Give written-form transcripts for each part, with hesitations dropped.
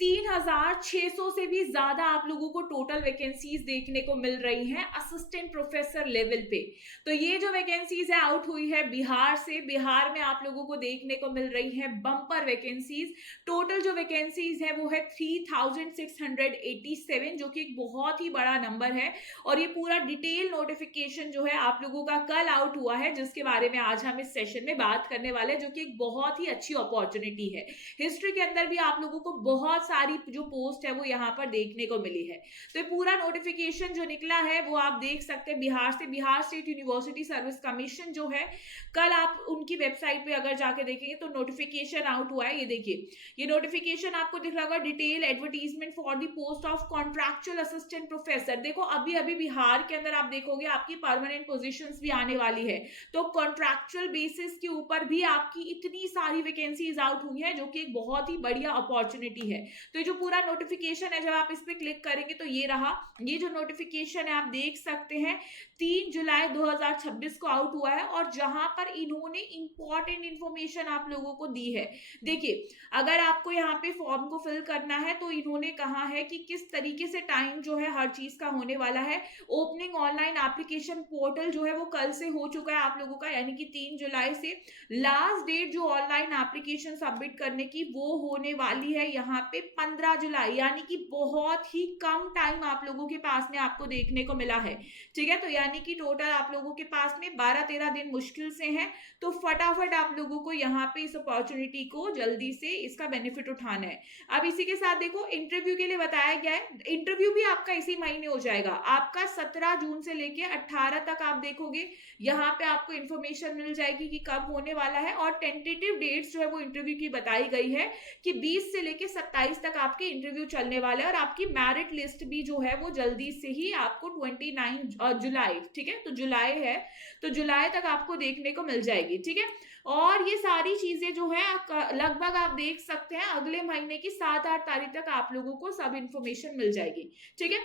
3,600 से भी ज्यादा आप लोगों को टोटल वैकेंसीज देखने को मिल रही हैं असिस्टेंट प्रोफेसर लेवल पे। तो ये जो वैकेंसीज है आउट हुई है बिहार से, बिहार में आप लोगों को देखने को मिल रही है बम्पर वैकेंसीज। टोटल जो वैकेंसीज है वो है 3,687, जो कि एक बहुत ही बड़ा नंबर है। और ये पूरा डिटेल नोटिफिकेशन जो है आप लोगों का कल आउट हुआ है, जिसके बारे में आज हम इस सेशन में बात करने वाले हैं, जो कि एक बहुत ही अच्छी अपॉर्चुनिटी है। हिस्ट्री के अंदर भी आप लोगों को बहुत सारी जो पोस्ट है वो यहाँ पर देखने को मिली है। तो ये पूरा नोटिफिकेशन जो निकला है वो आप देख सकते हैं बिहार से, Bihar state university service commission जो है, कल आप उनकी वेबसाइट पे अगर जाके देखेंगे तो नोटिफिकेशन आउट हुआ है। ये देखिए, ये नोटिफिकेशन आपको दिख रहा होगा, detail advertisement for the post of contractual assistant professor. देखो अभी अभी बिहार के अंदर आप देखोगे आपकी परमानेंट पोजीशंस भी आने वाली है, तो कॉन्ट्रैक्चुअल बेसिस के ऊपर भी आपकी इतनी सारी वैकेंसीज आउट हुई है, जो कि एक बहुत ही बढ़िया अपॉर्चुनिटी है। तो ये जो पूरा नोटिफिकेशन है, जब आप इस पे क्लिक करेंगे तो ये रहा, ये जो नोटिफिकेशन है आप देख सकते हैं 3 जुलाई 2026 को आउट हुआ है, और जहां पर इन्होंने इंपॉर्टेंट इंफॉर्मेशन आप लोगों को दी है। देखिए, अगर आपको यहाँ पे फॉर्म को फिल करना है तो इन्होंने कहा है कि किस तरीके से टाइम जो है हर चीज का होने वाला है। ओपनिंग ऑनलाइन एप्लीकेशन पोर्टल जो है वो कल से हो चुका है आप लोगों का, यानी कि 3 जुलाई से। लास्ट डेट जो ऑनलाइन एप्लीकेशन सबमिट करने की वो होने वाली है यहाँ पे 15 जुलाई, यानी कि बहुत ही कम टाइम आप लोगों के पास में आपको देखने को मिला है। ठीक है, तो यानी कि टोटल आप लोगों के पास में 12-13 दिन मुश्किल से हैं। तो फटाफट आप लोगों को यहाँ पे इस अपॉर्चुनिटी को जल्दी से इसका बेनिफिट उठाना है। अब इसी के साथ देखो, इंटरव्यू के लिए बताया गया है, इंटरव्यू भी आपका इसी महीने हो जाएगा। आपका 17 जून से लेके 18 तक आप देखोगे यहाँ पे आपको इंफॉर्मेशन मिल जाएगी कि कब होने वाला है। और टेंटेटिव डेट्स जो है वो इंटरव्यू की बताई गई है कि 20 से लेके 27 तक आपके इंटरव्यू चलने वाले हैं। और आपकी मेरिट लिस्ट भी जो है वो जल्दी से ही आपको 29 जुलाई, ठीक है, तो जुलाई है, तो जुलाई तक आपको देखने को मिल जाएगी। ठीक है, और ये सारी चीजें जो है लगभग आप देख सकते हैं अगले महीने की 7-8 तारीख तक आप लोगों को सब इंफॉर्मेशन मिल जाएगी। ठीक है,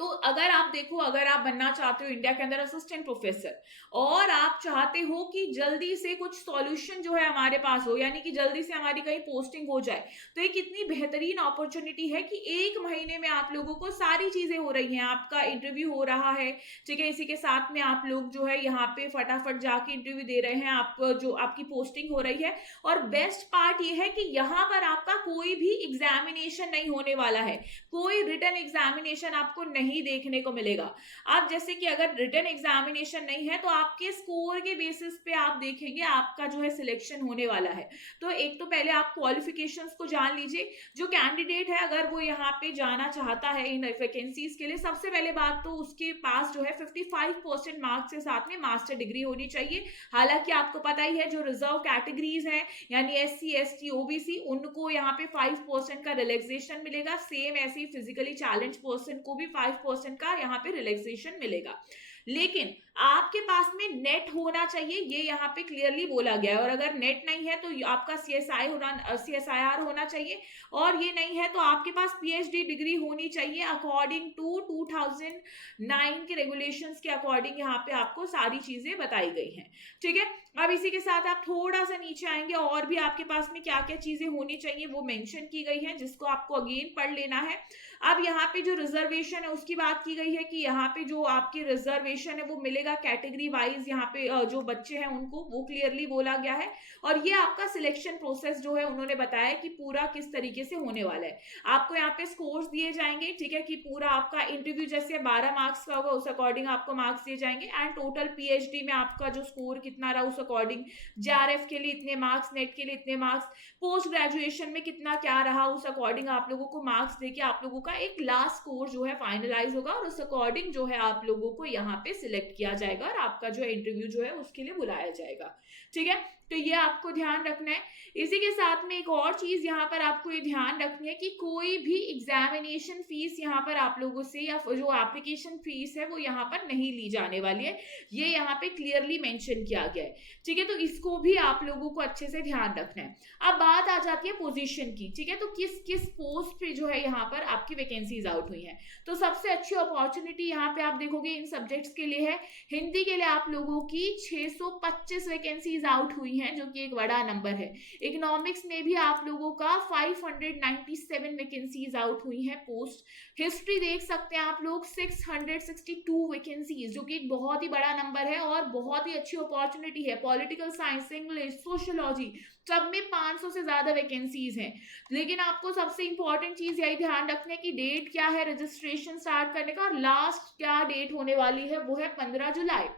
तो अगर आप देखो, अगर आप बनना चाहते हो इंडिया के अंदर असिस्टेंट प्रोफेसर, और आप चाहते हो कि जल्दी से कुछ सॉल्यूशन जो है हमारे पास हो, यानी कि जल्दी से हमारी कहीं पोस्टिंग हो जाए, तो ये कितनी बेहतरीन अपॉर्चुनिटी है कि एक महीने में आप लोगों को सारी चीजें हो रही हैं। आपका इंटरव्यू हो रहा है, ठीक है, इसी के साथ में आप लोग जो है यहाँ पे फटाफट जाके इंटरव्यू दे रहे हैं, आप जो आपकी पोस्टिंग हो रही है। और बेस्ट पार्ट ये है कि यहाँ पर आपका कोई भी एग्जामिनेशन नहीं होने वाला है, कोई रिटन एग्जामिनेशन आपको नहीं देखने को मिलेगा। आप जैसे कि अगर रिटन एग्जामिनेशन नहीं है तो आपके स्कोर के बेसिस पे आप देखेंगे आपका जो है सिलेक्शन होने वाला है। तो एक तो पहले आप क्वालिफिकेशंस को जान लीजिए। जो कैंडिडेट है अगर वो यहाँ पे जाना चाहता है इन वैकेंसीज के लिए, सबसे पहले बात तो उसके पास जो है 55% मार्क्स के साथ में मास्टर डिग्री होनी चाहिए। हालांकि आपको पता ही है जो रिजर्व कैटेगरीज हैं, यानी SC ST OBC, उनको यहाँ पे 5% का रिलैक्सेशन मिलेगा। सेम ऐसे ही फिजिकली चैलेंज पर्सन को भी 5% का यहाँ पे रिलैक्सेशन मिलेगा। लेकिन आपके पास में नेट होना चाहिए, ये यहाँ पे क्लियरली बोला गया है। और अगर नेट नहीं है तो आपका CSIR होना चाहिए, और ये नहीं है तो आपके पास PhD डिग्री होनी चाहिए अकॉर्डिंग टू 2009 के रेगुलेशंस के अकॉर्डिंग यहाँ पे आपको सारी चीजें बताई गई हैं। ठीक है, अब इसी के साथ आप थोड़ा सा नीचे आएंगे, और भी आपके पास में क्या क्या चीजें होनी चाहिए वो मेंशन की गई है, जिसको आपको अगेन पढ़ लेना है। अब यहाँ पे जो रिजर्वेशन है उसकी बात की गई है कि यहाँ पे जो आपकी रिजर्वेशन है वो मिलेगा कैटेगरी वाइज, यहाँ पे जो बच्चे हैं उनको, वो क्लियरली बोला गया है। और ये आपका सिलेक्शन प्रोसेस जो है उन्होंने बताया कि पूरा किस तरीके से होने वाला है। आपको यहाँ पे स्कोर्स दिए जाएंगे, ठीक है, कि पूरा आपका इंटरव्यू जैसे 12 मार्क्स का होगा उस अकॉर्डिंग आपको मार्क्स दिए जाएंगे, एंड टोटल PhD में आपका जो स्कोर कितना रहा उस अकॉर्डिंग, JRF के लिए इतने मार्क्स, नेट के लिए इतने मार्क्स, पोस्ट ग्रेजुएशन में कितना क्या रहा उस अकॉर्डिंग आप लोगों को मार्क्स देके आप लोगों का एक लास्ट स्कोर जो है फाइनलाइज होगा, और उस अकॉर्डिंग जो है आप लोगों को यहाँ पे सिलेक्ट किया जाएगा और आपका जो इंटरव्यू जो है उसके लिए बुलाया जाएगा। ठीक है, तो ये आपको ध्यान रखना है। इसी के साथ में एक और चीज यहाँ पर आपको ये ध्यान रखनी है कि कोई भी एग्जामिनेशन फीस यहाँ पर आप लोगों से, या जो एप्लीकेशन फीस है वो यहाँ पर नहीं ली जाने वाली है, ये यहाँ पे क्लियरली मेंशन किया गया है। ठीक है, तो इसको भी आप लोगों को अच्छे से ध्यान रखना है। अब बात आ जाती है पोजीशन की। ठीक है, तो किस किस पोस्ट पे जो है यहाँ पर आपकी वैकेंसीज आउट हुई हैं। तो सबसे अच्छी अपॉर्चुनिटी यहाँ पे आप देखोगे इन सब्जेक्ट्स के लिए है। हिंदी के लिए आप लोगों की 625 वैकेंसीज आउट हुई हैं, जो कि एक बड़ा नंबर है। इकोनॉमिक्स में भी आप लोगों का 597 वैकेंसीज आउट हुई हैं पोस्ट। हिस्ट्री देख सकते हैं आप लोग 662 वैकेंसीज, जो कि एक बहुत ही बड़ा नंबर है और बहुत ही अच्छी अपॉर्चुनिटी है। पॉलिटिकल साइंस, इंग्लिश, सोशियोलॉजी, सब में 500 से ज्यादा वैकेंसीज हैं। लेकिन आपको सबसे इंपॉर्टेंट चीज यही ध्यान रखना है कि डेट क्या है रजिस्ट्रेशन स्टार्ट करने का, और लास्ट क्या डेट होने वाली है वो है 15 जुलाई,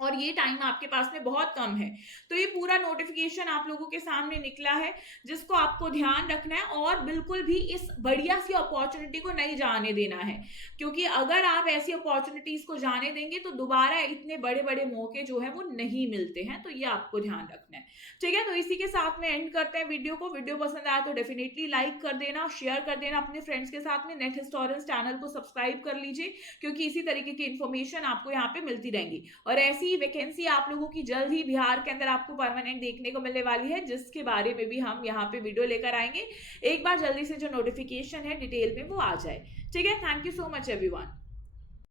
और ये टाइम आपके पास में बहुत कम है। तो ये पूरा नोटिफिकेशन आप लोगों के सामने निकला है, जिसको आपको ध्यान रखना है और बिल्कुल भी इस बढ़िया सी अपॉर्चुनिटी को नहीं जाने देना है, क्योंकि अगर आप ऐसी अपॉर्चुनिटीज को जाने देंगे तो दोबारा इतने बड़े बड़े मौके जो है वो नहीं मिलते हैं। तो ये आपको ध्यान रखना है, ठीक है। तो इसी के साथ में एंड करते हैं वीडियो को। वीडियो पसंद आया तो डेफिनेटली लाइक कर देना, शेयर कर देना अपने फ्रेंड्स के साथ में। नेट हिस्टोरियंस चैनल को सब्सक्राइब कर लीजिए, क्योंकि इसी तरीके की इन्फॉर्मेशन आपको यहाँ पे मिलती रहेंगी। और ऐसी वैकेंसी आप लोगों की जल्द ही बिहार के अंदर आपको परमानेंट देखने को मिलने वाली है, जिसके बारे में भी हम यहाँ पे वीडियो लेकर आएंगे। एक बार जल्दी से जो नोटिफिकेशन है डिटेल में वो आ जाए, ठीक है। Thank you so much everyone.